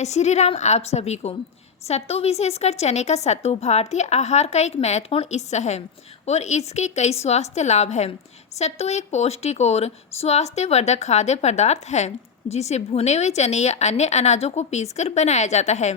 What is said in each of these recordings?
जय श्री राम। आप सभी को सत्तू, विशेषकर चने का सत्तू, भारतीय आहार का एक महत्वपूर्ण हिस्सा है और इसके कई स्वास्थ्य लाभ हैं। सत्तू एक पौष्टिक और स्वास्थ्यवर्धक खाद्य पदार्थ है जिसे भुने हुए चने या अन्य अनाजों को पीसकर बनाया जाता है।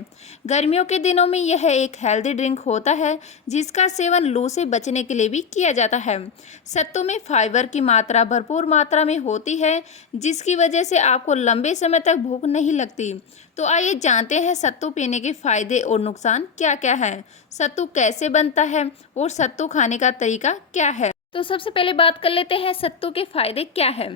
गर्मियों के दिनों में यह एक हेल्दी ड्रिंक होता है जिसका सेवन लू से बचने के लिए भी किया जाता है। सत्तू में फाइबर की मात्रा भरपूर मात्रा में होती है जिसकी वजह से आपको लंबे समय तक भूख नहीं लगती। तो आइए जानते हैं सत्तू पीने के फायदे और नुकसान क्या क्या है, सत्तू कैसे बनता है और सत्तू खाने का तरीका क्या है। तो सबसे पहले बात कर लेते हैं सत्तू के फायदे क्या है।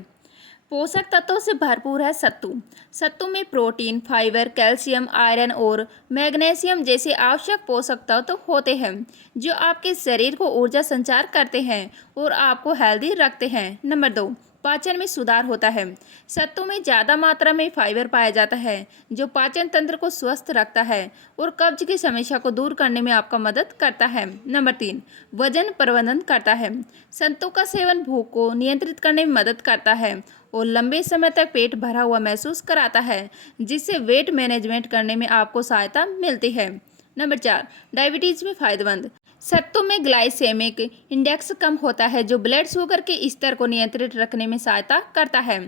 पोषक तत्वों से भरपूर है सत्तू। सत्तू में प्रोटीन, फाइबर, कैल्शियम, आयरन और मैग्नीशियम जैसे आवश्यक पोषक तत्व होते हैं जो आपके शरीर को ऊर्जा संचार करते हैं और आपको हेल्दी रखते हैं। नंबर 2, पाचन में सुधार होता है। सत्तू में ज़्यादा मात्रा में फाइबर पाया जाता है जो पाचन तंत्र को स्वस्थ रखता है और कब्ज की समस्या को दूर करने में आपका मदद करता है। नंबर 3, वजन प्रबंधन करता है। सत्तू का सेवन भूख को नियंत्रित करने में मदद करता है और लंबे समय तक पेट भरा हुआ महसूस कराता है जिससे वेट मैनेजमेंट करने में आपको सहायता मिलती है। नंबर 4, डायबिटीज़ में फायदेमंद। सत्तू में ग्लाइसेमिक इंडेक्स कम होता है जो ब्लड शुगर के स्तर को नियंत्रित रखने में सहायता करता है।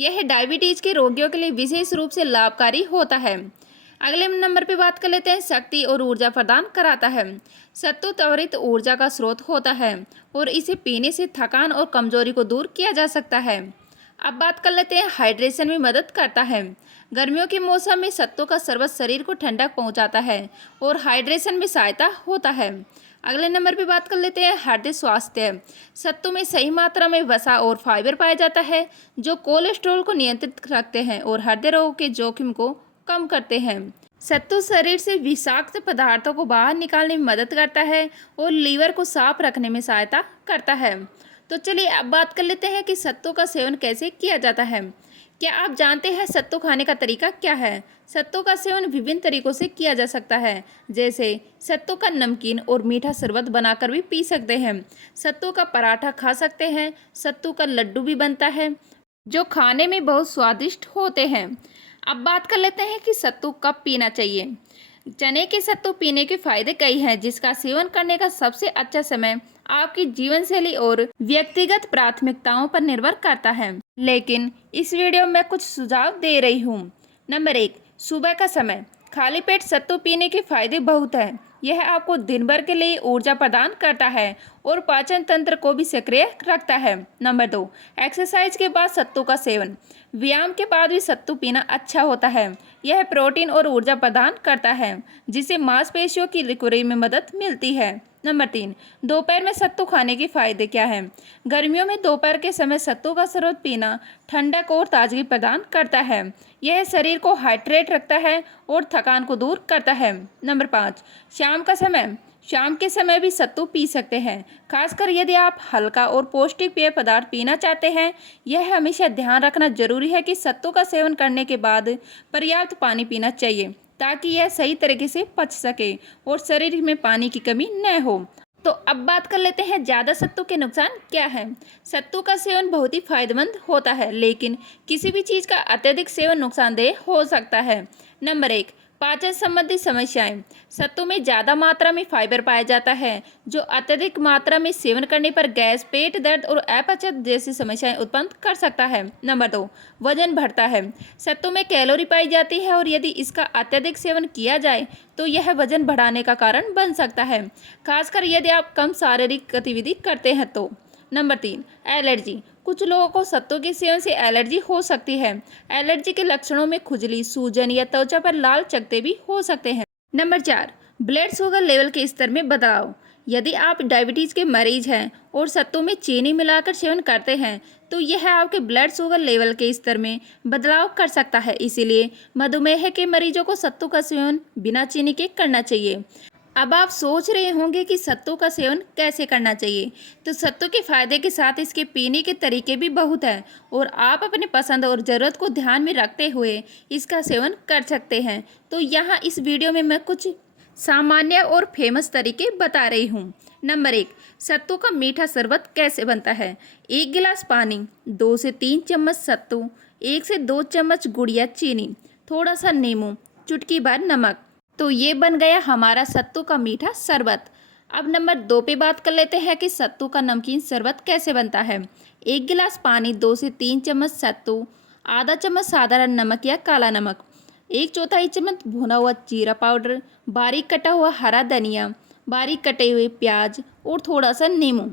यह डायबिटीज़ के रोगियों के लिए विशेष रूप से लाभकारी होता है। अगले नंबर पे बात कर लेते हैं, शक्ति और ऊर्जा प्रदान कराता है। सत्तू त्वरित ऊर्जा का स्रोत होता है और इसे पीने से थकान और कमजोरी को दूर किया जा सकता है। अब बात कर लेते हैं, हाइड्रेशन में मदद करता है। गर्मियों के मौसम में सत्तू का शरबत शरीर को ठंडक पहुंचाता है और हाइड्रेशन में सहायता होता है। अगले नंबर पे बात कर लेते हैं, हृदय स्वास्थ्य। सत्तू में सही मात्रा में वसा और फाइबर पाया जाता है जो कोलेस्ट्रॉल को नियंत्रित रखते हैं और हृदय रोग के जोखिम को कम करते हैं। सत्तू शरीर से विषाक्त पदार्थों को बाहर निकालने में मदद करता है और लीवर को साफ रखने में सहायता करता है। तो चलिए अब बात कर लेते हैं कि सत्तू का सेवन कैसे किया जाता है। क्या आप जानते हैं सत्तू खाने का तरीका क्या है? सत्तू का सेवन विभिन्न तरीकों से किया जा सकता है, जैसे सत्तू का नमकीन और मीठा शरबत बनाकर भी पी सकते हैं। सत्तू का पराठा खा सकते हैं। सत्तू का लड्डू भी बनता है जो खाने में बहुत स्वादिष्ट होते हैं। अब बात कर लेते हैं कि सत्तू कब पीना चाहिए। चने के सत्तू पीने के फायदे कई हैं जिसका सेवन करने का सबसे अच्छा समय आपकी जीवन शैली और व्यक्तिगत प्राथमिकताओं पर निर्भर करता है, लेकिन इस वीडियो में कुछ सुझाव दे रही हूँ। नंबर 1, सुबह का समय। खाली पेट सत्तू पीने के फायदे बहुत हैं। यह आपको दिन भर के लिए ऊर्जा प्रदान करता है और पाचन तंत्र को भी सक्रिय रखता है। नंबर 2, एक्सरसाइज के बाद सत्तू का सेवन। व्यायाम के बाद भी सत्तू पीना अच्छा होता है। यह प्रोटीन और ऊर्जा प्रदान करता है जिससे मांसपेशियों की रिकवरी में मदद मिलती है। नंबर 3, दोपहर में सत्तू खाने के फायदे क्या हैं? गर्मियों में दोपहर के समय सत्तू का शरबत पीना ठंडक और ताजगी प्रदान करता है। यह शरीर को हाइड्रेट रखता है और थकान को दूर करता है। नंबर 5, शाम का समय। शाम के समय भी सत्तू पी सकते हैं, खासकर यदि आप हल्का और पौष्टिक पेय पदार्थ पीना चाहते हैं। यह हमेशा ध्यान रखना जरूरी है कि सत्तू का सेवन करने के बाद पर्याप्त पानी पीना चाहिए ताकि यह सही तरीके से पच सके और शरीर में पानी की कमी न हो। तो अब बात कर लेते हैं ज़्यादा सत्तू के नुकसान क्या है। सत्तू का सेवन बहुत ही फायदेमंद होता है, लेकिन किसी भी चीज़ का अत्यधिक सेवन नुकसानदेह हो सकता है। नंबर 1, पाचन संबंधी समस्याएं। सत्तू में ज़्यादा मात्रा में फाइबर पाया जाता है जो अत्यधिक मात्रा में सेवन करने पर गैस, पेट दर्द और अपचत जैसी समस्याएं उत्पन्न कर सकता है। नंबर 2, वजन बढ़ता है। सत्तू में कैलोरी पाई जाती है और यदि इसका अत्यधिक सेवन किया जाए तो यह वजन बढ़ाने का कारण बन सकता है, खासकर यदि आप कम शारीरिक गतिविधि करते हैं तो। Number 3, allergy. कुछ लोगों को सत्तू के सेवन से एलर्जी हो सकती है। एलर्जी के लक्षणों में खुजली, सूजन या त्वचा पर लाल चकत्ते भी हो सकते हैं। नंबर 4, ब्लड शुगर लेवल के स्तर में बदलाव। यदि आप डायबिटीज़ के मरीज हैं और सत्तू में चीनी मिलाकर सेवन करते हैं तो यह आपके ब्लड शुगर लेवल के स्तर में बदलाव कर सकता है। इसीलिए मधुमेह के मरीजों को सत्तू का सेवन बिना चीनी के करना चाहिए। अब आप सोच रहे होंगे कि सत्तू का सेवन कैसे करना चाहिए। तो सत्तू के फायदे के साथ इसके पीने के तरीके भी बहुत हैं और आप अपनी पसंद और ज़रूरत को ध्यान में रखते हुए इसका सेवन कर सकते हैं। तो यहाँ इस वीडियो में मैं कुछ सामान्य और फेमस तरीके बता रही हूँ। नंबर 1, सत्तू का मीठा शरबत कैसे बनता है। 1 गिलास पानी, 2 से 3 चम्मच सत्तू, 1 से 2 चम्मच गुड़ या चीनी, थोड़ा सा नींबू, चुटकी भर नमक। तो ये बन गया हमारा सत्तू का मीठा शरबत। अब नंबर 2 पे बात कर लेते हैं कि सत्तू का नमकीन शरबत कैसे बनता है। 1 गिलास पानी, 2 से 3 चम्मच सत्तू, आधा चम्मच साधारण नमक या काला नमक, 1/4 चम्मच भुना हुआ जीरा पाउडर, बारीक कटा हुआ हरा धनिया, बारीक कटे हुए प्याज और थोड़ा सा नींबू।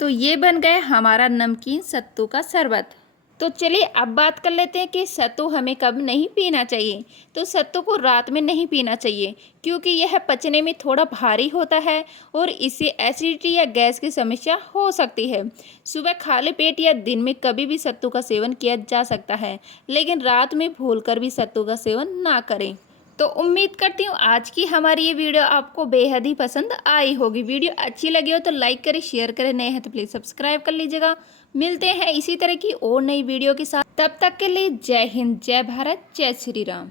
तो ये बन गया हमारा नमकीन सत्तू का शरबत। तो चलिए अब बात कर लेते हैं कि सत्तू हमें कब नहीं पीना चाहिए। तो सत्तू को रात में नहीं पीना चाहिए, क्योंकि यह पचने में थोड़ा भारी होता है और इससे एसिडिटी या गैस की समस्या हो सकती है। सुबह खाली पेट या दिन में कभी भी सत्तू का सेवन किया जा सकता है, लेकिन रात में भूलकर भी सत्तू का सेवन ना करें। तो उम्मीद करती हूँ आज की हमारी ये वीडियो आपको बेहद ही पसंद आई होगी। वीडियो अच्छी लगी हो तो लाइक करें, शेयर करें, नए हैं तो प्लीज़ सब्सक्राइब कर लीजिएगा। मिलते हैं इसी तरह की और नई वीडियो के साथ। तब तक के लिए जय हिंद, जय भारत, जय श्री राम।